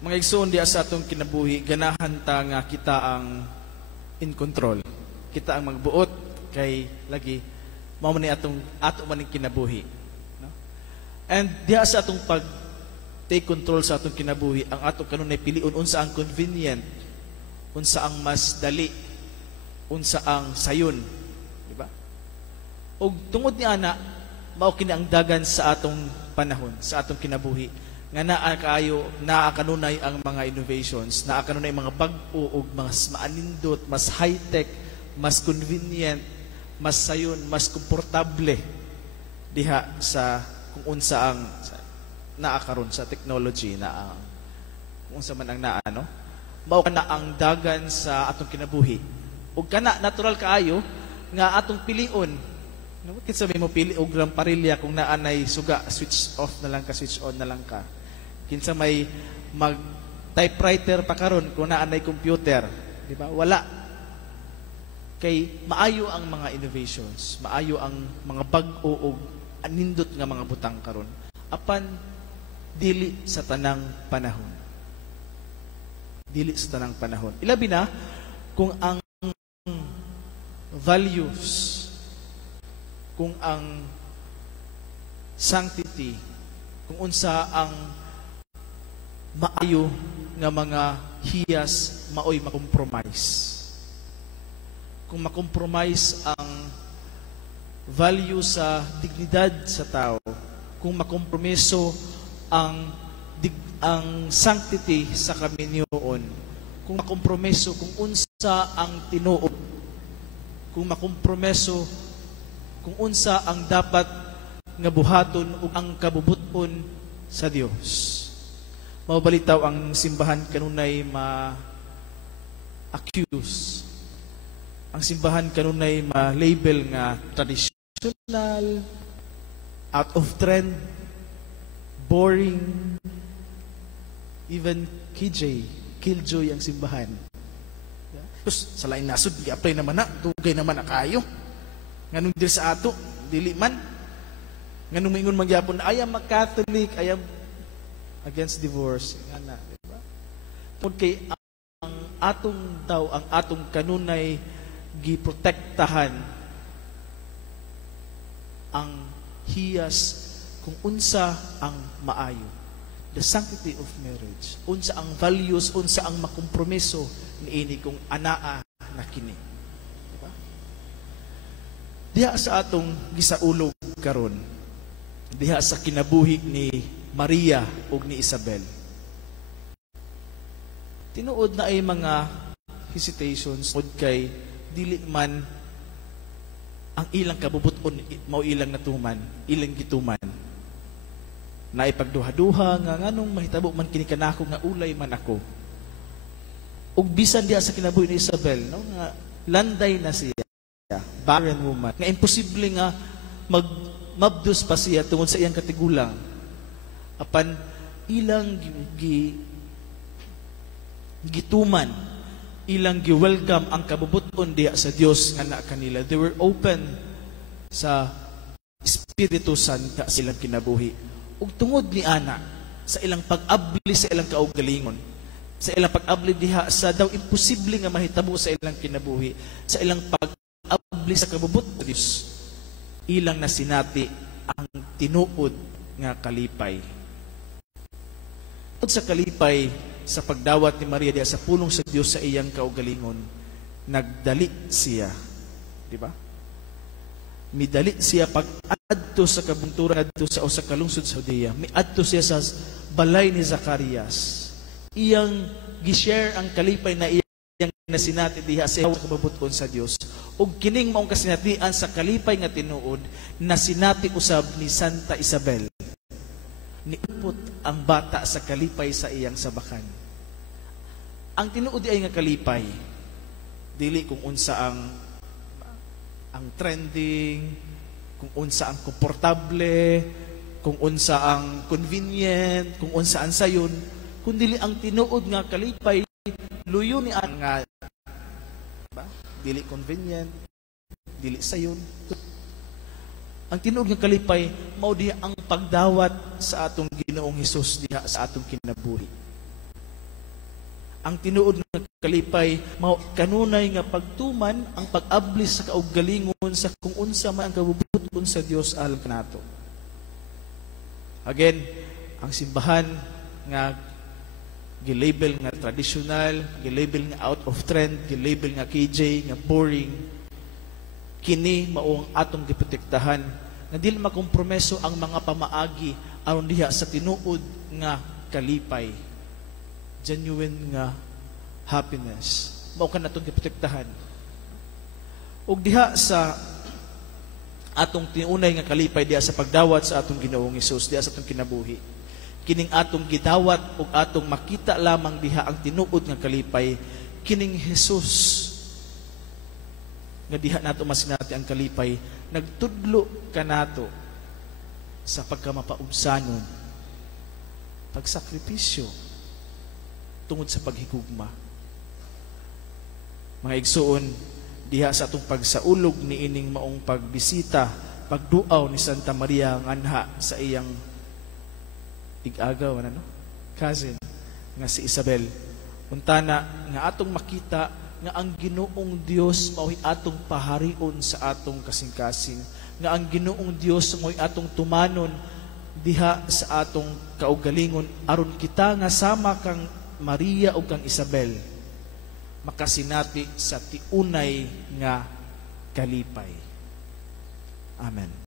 Mga igsoon diya sa atong kinabuhi, ganahan ta nga kita ang in control. Kita ang magbuot kay lagi mao man ni ato man kinabuhi, no? And diya sa atong pag take control sa atong kinabuhi, ang ato kanunay piliun unsa ang convenient, unsa ang mas dali, unsa ang sayon, di ba? Og tungod ni ana mao kini ang dagan sa atong panahon, sa atong kinabuhi, nga naa kanunay ang mga innovations, naa kanunay mga bag-o ug mas maanindot, mas high-tech, mas convenient, mas sayon, mas komportable diha sa kung unsa ang naa karon sa technology na kung unsa man ang naa, no? Mao kana ang dagan sa atong kinabuhi. Ug kana natural kaayo nga atong pilion. No, kinsa may mo pili og parilya kung naanay suga, switch off na lang ka, switch on na lang ka. Kinsa may mag typewriter pa karon kung naanay computer, di ba? Wala. Kay maayo ang mga innovations, maayo ang mga bag-o ug anindot nga mga butang karon. Apan dili sa tanang panahon. Dili sa tanang panahon. Ilabi na kung ang values, kung ang sanctity, kung unsa ang maayo nga mga hiyas maoy makompromise. Kung makompromise ang value sa dignidad sa tao, kung makompromiso ang sanctity sa kaminyoon, kung makompromiso kung unsa ang tinuod, kung makompromiso kung unsa ang dapat nga buhaton ug ang kabubuton sa Dios. Mabalitaw ang simbahan kanunay ma-accuse. Ang simbahan kanunay ma-label nga traditional, out of trend, boring, even killjoy ang simbahan. Tapos sa lain nasod, i-apply naman na, dugay naman na kayo. Nganong dili sa ato, dili man. Nganong maingon magyapon, I am a Catholic, I am against divorce. Ngana, diba? Kung kay ang atong daw, ang atong kanunay giprotektahan ang hiyas kung unsa ang maayo. The sanctity of marriage. Unsa ang values, unsa ang makompromiso niini kung anaa na kini. Diha sa atong gisaulog karon, diha sa kinabuhi ni Maria ug ni Isabel, tinuod na ay mga hesitations od kay dili man ang ilang kabubuton mao ilang natuman, ilang gituman. Naipagduha-duha nga nganong mahitabo man kini kanako nga ulay man ako. Ug bisan diha sa kinabuhi ni Isabel, no, nga landay na siya, barren woman, nga imposible nga mabdus pa siya tungod sa iyang katigulang. Apan ilang gituman, ilang gi-welcome ang kabubuton diha sa Dios nga na kanila. They were open sa Espiritu Santo sa ilang kinabuhi. Ug tungod ni ana sa ilang pag-abli sa ilang kaugalingon, sa ilang pag-abli diha sa daw imposible nga mahitabo sa ilang kinabuhi, sa ilang pag-abli sa kabubuton sa Dios, ilang nasinati ang tinuod nga kalipay. Tungod sa kalipay sa pagdawat ni Maria diha sa pulong sa Dios sa iyang kaugalingon, nagdali siya, di ba? Midali siya pag-adto sa kabungturan adto sa usa ka lungsod sa Judea. Miadto siya sa balay ni Zacarias. Iyang gi-share ang kalipay na iyang nasinati diha sa kabubuton sa Dios. Ug kining maong kasinatian sa kalipay nga tinuod nasinati usab ni Santa Isabel. Niupot ang bata sa kalipay sa iyang sabakan. Ang tinuod ay nga kalipay, dili kung unsa ang trending, kung unsa ang komportable, kung unsa ang convenient, kung unsa ang sayon, kundi ang tinuod nga kalipay, luyo ni ang nga, diba? Dili convenient, dili sayon. Ang tinuod nga kalipay, mao diha ang pagdawat sa atong Ginoong Hesus diha sa atong kinabuhi. Ang tinuod nga kalipay mao kanunay nga pagtuman ang pag-ablis sa kaugalingon sa kung unsa man ang kabubuton sa Dios alang kanato. Again, ang simbahan nga gilabel nga traditional, gilabel nga out of trend, gilabel nga KJ, nga boring, kini mao ang atong giprotektahan nga dili makompromiso ang mga pamaagi aron diha sa tinuod nga kalipay. Genuine nga happiness. Mao ka natong giprotektahan. Ug diha sa atong tiunay nga kalipay diha sa pagdawat sa atong Ginoong Hesus, diha sa atong kinabuhi. Kining atong gidawat ug atong makita lamang diha ang tinuod nga kalipay, kining Hesus nga diha nato masinati ang kalipay, nagtudlo kanato sa pagkamapaubsanon, pagsakripisyo tungod sa paghigugma. Mga igsuon, diha sa atong pagsaulog ni ining maong pagbisita, pagduaw ni Santa Maria ang anha sa iyang igagaw, cousin, nga si Isabel. Untana, nga atong makita nga ang Ginoong Dios mao'y atong paharion sa atong kasing-kasing, nga ang Ginoong Dios mao'y atong tumanon diha sa atong kaugalingon aron kita nga sama kang Maria o kang Isabel makasinati sa tiunay nga kalipay. Amen.